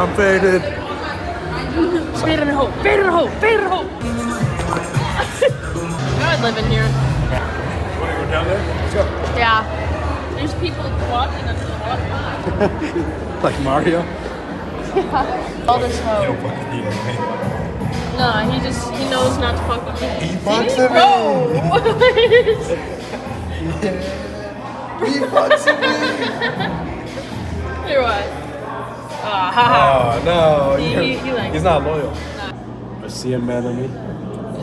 I'm faded. Fade in a hole, fade in a hole, fade in a hole. I live in here. Want to go down there? Let's go. Yeah. There's people walking under the water. Like Mario? Yeah. All this You hoe. don't fucking need me. No, he knows not to fuck with me. He fucks with Bro! He fucks with me. Here what? Oh, no. He likes He's not loyal. A sea anemone?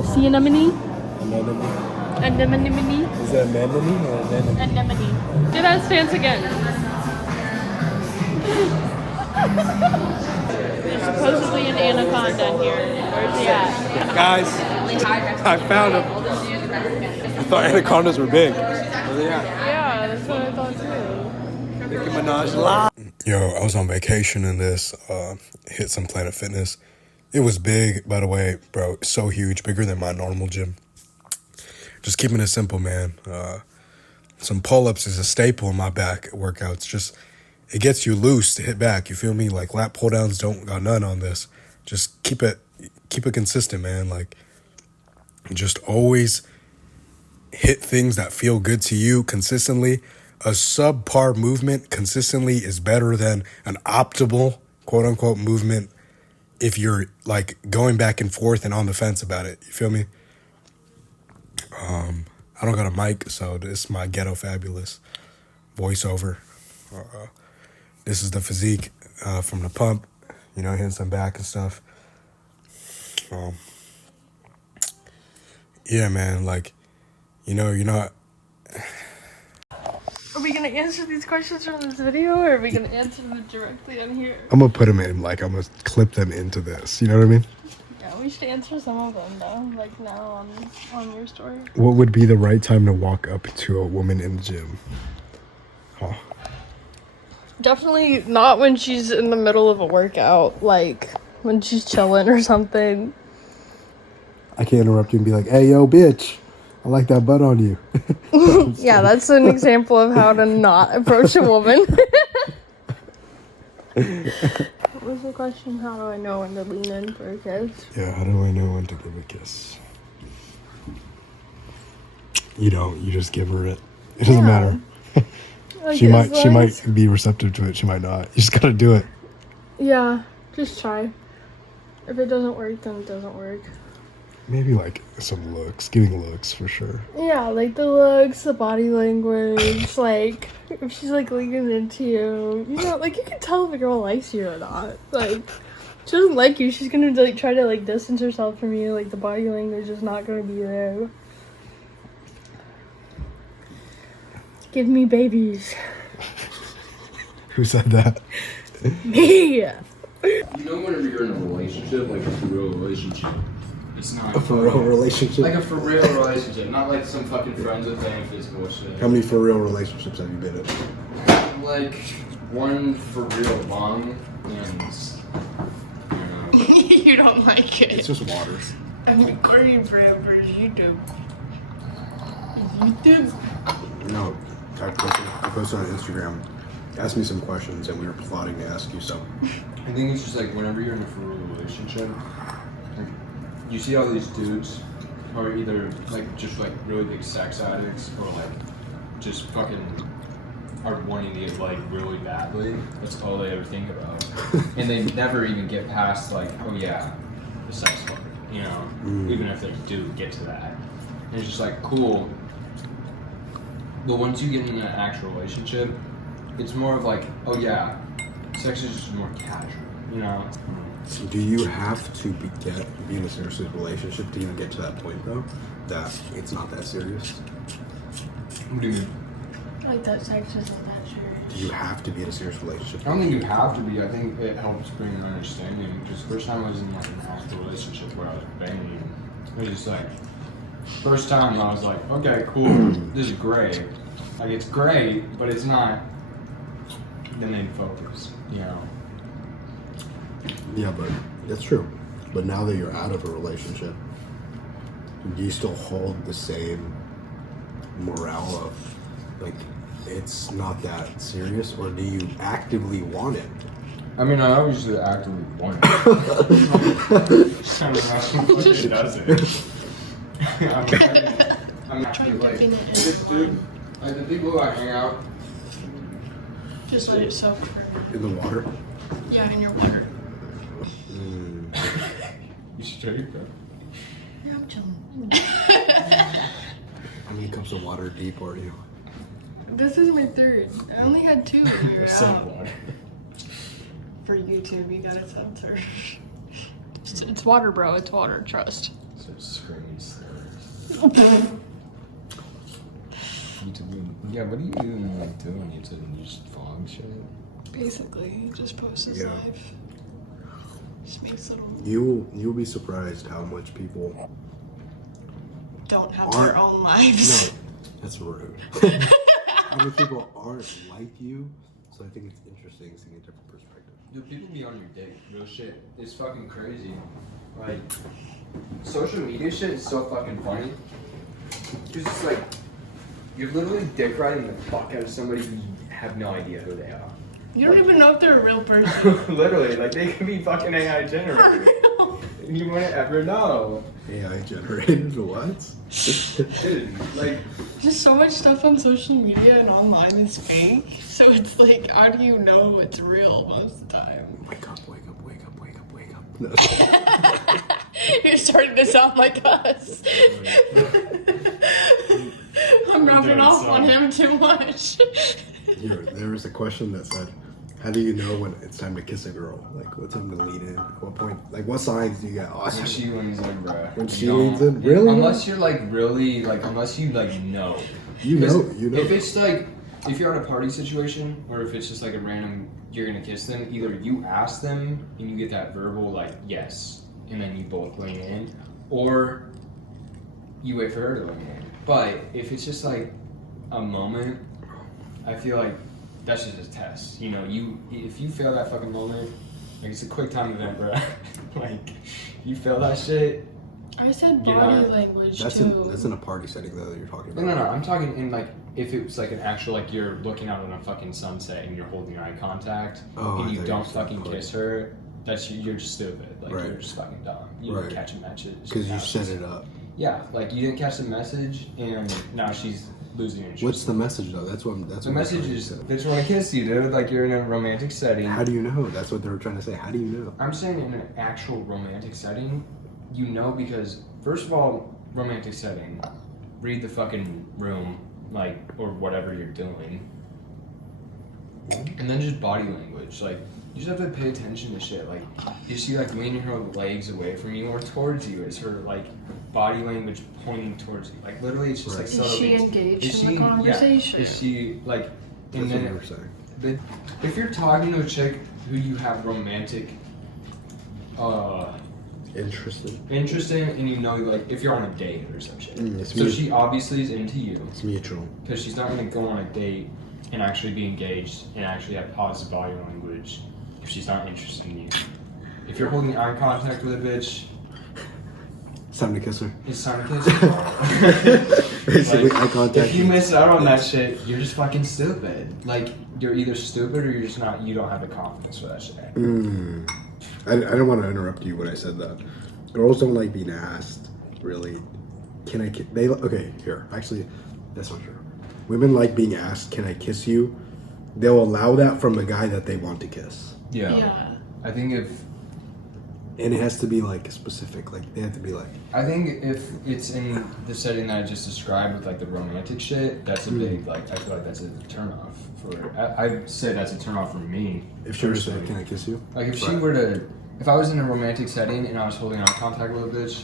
Sea anemone? Anemone? Anemone? Is that anemone or anemone? Anemone. Do that stance again. There's supposedly an anaconda in here. Where's he at? Guys, I found him. I thought anacondas were big. Where they at? Yeah, that's what I thought too. Nicki Minaj live. Yo, I was on vacation in this, hit some Planet Fitness. It was big, by the way, bro, so huge, bigger than my normal gym. Just keeping it simple, man. Some pull-ups is a staple in my back workouts. Just, it gets you loose to hit back, you feel me? Like, lat pull-downs don't got none on this. Just keep it consistent, man. Like, just always hit things that feel good to you consistently. A subpar movement consistently is better than an optimal, quote-unquote, movement if you're, like, going back and forth and on the fence about it. You feel me? I don't got a mic, so this is my ghetto fabulous voiceover. This is the physique from the pump, you know, hitting some back and stuff. Yeah, man, like, you're not... Are we gonna answer these questions from this video, or are we gonna answer them directly on here? I'm gonna put them in, like, I'm gonna clip them into this, you know what I mean? Yeah, we should answer some of them though, like now on your story. What would be the right time to walk up to a woman in the gym? Oh. Definitely not when she's in the middle of a workout, like when she's chilling or something. I can't interrupt you and be like, hey, yo, bitch, I like that butt on you. Yeah, that's an example of how to not approach a woman. What was the question? How do I know when to lean in for a kiss? Yeah, how do I know when to give a kiss? You don't. You just give her it. It doesn't matter. She might be receptive to it. She might not. You just gotta do it. Yeah, just try. If it doesn't work, then it doesn't work. Maybe like some looks, giving looks for sure. Yeah, like the looks, the body language, like if she's like leaning into you, you know, like you can tell if a girl likes you or not. Like, she doesn't like you, she's gonna like try to like distance herself from you. Like the body language is not gonna be there. Give me babies. Who said that? Me. You know, whenever you're in a relationship, like a for real relationship, it's not A for real relationship? like a for real relationship, not like some fucking friends with benefits bullshit. How many for real relationships have you been in? Like one for real long, and you know, You don't like it. It's just water. I'm recording for YouTube. YouTube? No, I posted on Instagram. Asked me some questions and we were plotting to ask you some. I think it's just like whenever you're in a for real relationship, like you see all these dudes who are either like just like really big sex addicts or like just fucking are wanting to get like really badly. That's all they ever think about, and they never even get past like, oh yeah, the sex part, you know. Even if they do get to that, and it's just like cool. But once you get in an actual relationship, it's more of like, oh yeah, sex is just more casual, you know. Do you have to be in a serious relationship to even get to that point though? That it's not that serious? What do you mean? Like that sex isn't that serious. Do you have to be in a serious relationship? I don't think you have to be. I think it helps bring an understanding. Because the first time I was in like an actual relationship where I was banging, it was just like, first time I was like, okay, cool, this is great. Like it's great, but it's not the main focus, you know. Yeah, but that's true. But now that you're out of a relationship, do you still hold the same morale of like it's not that serious, or do you actively want it I mean, I always actively want it. I don't know how she does it. I'm actually like, this dude, like the people who I hang out. Just let it soak for. In the water? Yeah, in your water. You straight, bro? Yeah, I'm chilling. How many cups of water deep are you? This is my third. I only had 2 when we were out. Water. For YouTube, you gotta censor. It's water, bro. It's water. Trust. So screaming slurs. YouTube. Yeah, what do you even like do on YouTube? You just vlog shit? Basically, he just posts his Yeah. life. Just makes little. You'll be surprised how much people Don't have their own lives. No, that's rude. How many people aren't like you? So I think it's interesting seeing a different perspective. Dude, people be on your dick. Real shit. It's fucking crazy. Like, social media shit is so fucking funny. It's just like, you're literally dick riding the fuck out of somebody who you have no idea who they are. You don't even know if they're a real person. Literally, like they can be fucking AI generated. And you wouldn't ever know. AI generated what? Dude, like, Just so much stuff on social media and online is fake. So it's like, how do you know it's real most of the time? Wake up, wake up, wake up, wake up, wake up. No. You're starting to sound like us. I'm rubbing off on him too much. There was a question that said, how do you know when it's time to kiss a girl? Like, what time to lead in? At what point? Like, what signs do you get? Oh, when she leans in, bruh. When she leans in? Really? Unless you're like really, like, unless you like know. You know. If it's like, if you're in a party situation, or if it's just like a random, you're gonna kiss them, either you ask them and you get that verbal, like, yes, and then you both lean in, or you wait for her to lean in. But if it's just like a moment, I feel like that's just a test. You know, if you fail that fucking moment, like it's a quick time event, bro. Like, you fail that shit. I said body language that's too. That's in a party setting though that you're talking about. No, I'm talking in like, if it was like an actual, like you're looking out on a fucking sunset and you're holding eye contact and you don't fucking kiss her, you're just stupid. Like, you're just fucking dumb. You didn't catch a message. Because you set it up. Yeah, like you didn't catch the message and now she's losing interest. What's the message though? The message is, bitch wanna kiss you, dude. Like, you're in a romantic setting. How do you know? That's what they were trying to say. How do you know? I'm saying in an actual romantic setting, you know, because first of all, romantic setting, read the fucking room, like, or whatever you're doing. And then just body language, like, you just have to pay attention to shit. Like, is she like leaning her legs away from you or towards you? Is her like body language pointing towards you? Like, literally, it's just like Is she engaged in the conversation? Yeah. Is she like? And That's what you then were saying. if you're talking to a chick who you have romantic, interest in, and you know, like, if you're on a date or some shit, so she obviously is into you. It's mutual. Because she's not gonna go on a date and actually be engaged and actually have positive body language if she's not interested in you. If you're holding eye contact with a bitch, it's time to kiss her. it's time to kiss her. Basically, Like, eye contact. if you miss out on that shit, you're just fucking stupid. Like, you're either stupid or you're just not, you don't have the confidence for that shit. I don't want to interrupt you when I said that. Girls don't like being asked, really. Can I kiss? Okay, here. Actually, that's not true. Women like being asked, can I kiss you? They'll allow that from a guy that they want to kiss. Yeah. I think And it has to be like specific. Like, they have to be like. I think if it's in the setting that I just described with like the romantic shit, that's a big, like, I feel like that's a turnoff for. I'd say that's a turnoff for me. If she were to say, can I kiss you? Like, if she were to, if I was in a romantic setting and I was holding eye contact with a bitch,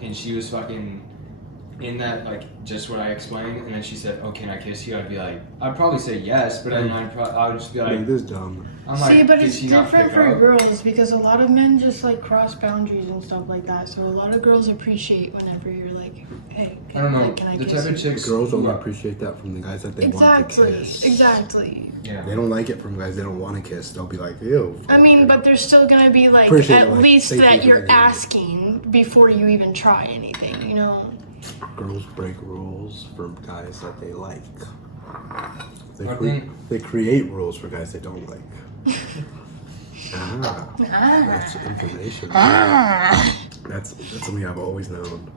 and she was fucking in that, like, just what I explained, and then she said, "Oh, can I kiss you?" I'd be like, I'd probably say yes, but I would just be like, this dumb. I'm like, See, but did it's she not different pick for up? girls because a lot of men just like cross boundaries and stuff like that. So a lot of girls appreciate whenever you're like, "Hey, I don't know. can I The kiss type of you?" chicks Girls don't who- appreciate that from the guys that they want to kiss. Exactly. Yeah. They don't like it from guys they don't want to kiss. They'll be like, ew. I mean, but there's still gonna be like Appreciate it, at like, least say that things you're that they want. asking before you even try anything, you know? Girls break rules for guys that they like. I think- They create rules for guys they don't like. That's information. That's something I've always known.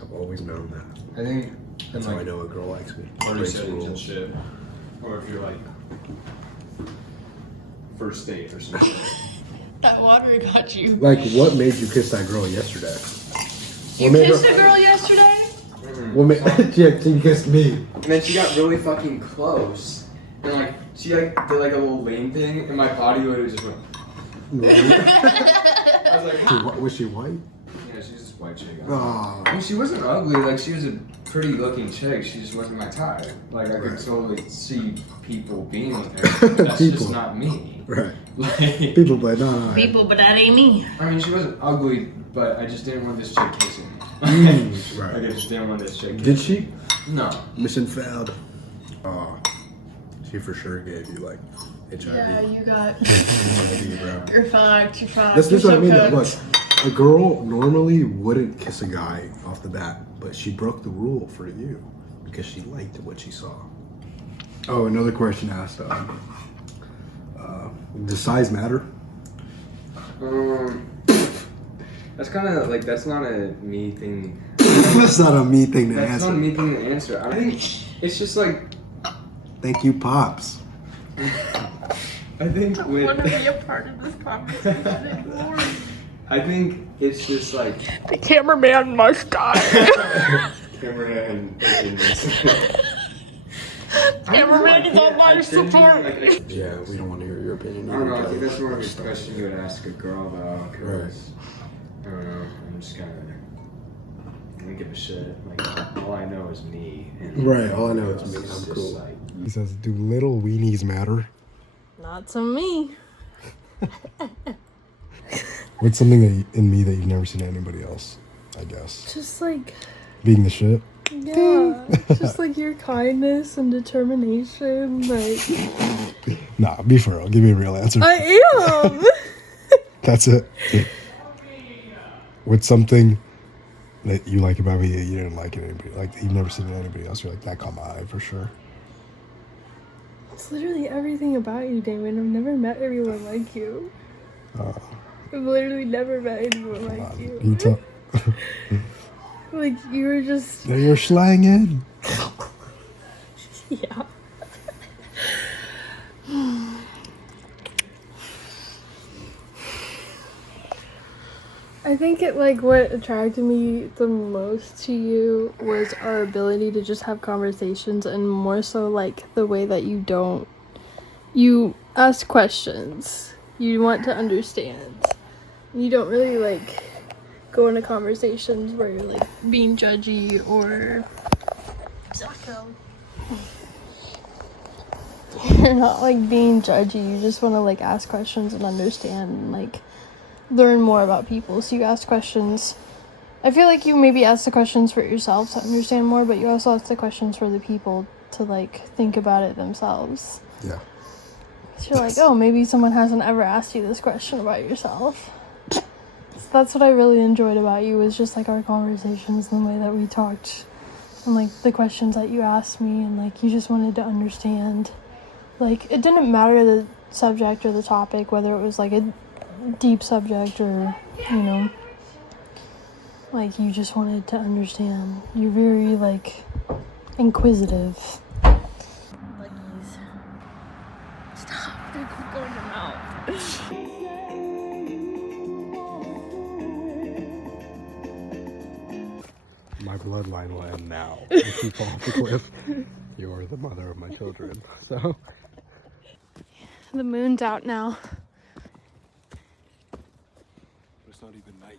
I've always known that. I think That's how I know a girl likes me. party Breaks settings and rules. shit, or if you're like first date or something. That water got you. Like, what made you kiss that girl yesterday? You kissed a girl yesterday? What made you kissed me? And then she got really fucking close, and like she like did like a little lame thing, and my body literally just went. I was like, Was she white? yeah, she's just white chick. Oh. I mean, she wasn't ugly. Like she was a pretty looking chick. She just wasn't my type. Like I could totally see people being with her. But that's People. just not me. Right. Like, People, but no. People, but that ain't me. I mean, she wasn't ugly, but I just didn't want this chick kissing me. Right. Like I just didn't want this chick. Did she? No. Mission failed. Oh, she for sure gave you like HIV. Yeah, you got. HIV, bro. You're fucked. You're fucked. That's what I mean. Cooked. Look, a girl normally wouldn't kiss a guy off the bat, but she broke the rule for you because she liked what she saw. Oh, another question asked. Does size matter? That's kind of like that's not a me thing. That's not a me thing to That's answer. not a me thing to answer. I think it's just like Thank you, Pops. I think I with want to be a part of this conversation anymore. I think it's just like The cameraman must die. camera and Cameraman is on life support. Yeah, we don't want to hear your opinion. I don't know. I think that's more of a question you would ask a girl though. Right. Cause I don't know. I'm just kind of. I don't give a shit. Like all I know is me. And Right, all I know is me. it's I'm just cool. Like, He says, "Do little weenies matter?" Not to me. What's something that in me that you've never seen in anybody else? I guess Just like, being the shit. yeah, just like your kindness and determination. Like, Nah, be for real. Give me a real answer. I am. That's it. What's something that you like about me that you didn't like in anybody? Like that you've never seen in anybody else? You're like, that caught my eye for sure. It's literally everything about you, Damon. I've never met anyone like you. I've literally never met anyone like you. You tell. Like, you were just. Yeah, you're slanging. Yeah. I think what attracted me the most to you was our ability to just have conversations, and more so like the way that you ask questions. You want to understand. You don't really like go into conversations where you're like being judgy or you're not like being judgy. You just want to like ask questions and understand and like learn more about people. So you ask questions. I feel like you maybe ask the questions for yourself to understand more, but you also ask the questions for the people to like think about it themselves. Yeah. So you're like, oh, maybe someone hasn't ever asked you this question about yourself. So that's what I really enjoyed about you, was just like our conversations and the way that we talked and like the questions that you asked me, and like you just wanted to understand. Like, it didn't matter the subject or the topic, whether it was like a deep subject or, you know, like you just wanted to understand. You're very like inquisitive. Stop, they're going in your mouth. My bloodline will end now. If you fall off the cliff, you're the mother of my children. So. The moon's out now. It's not even night.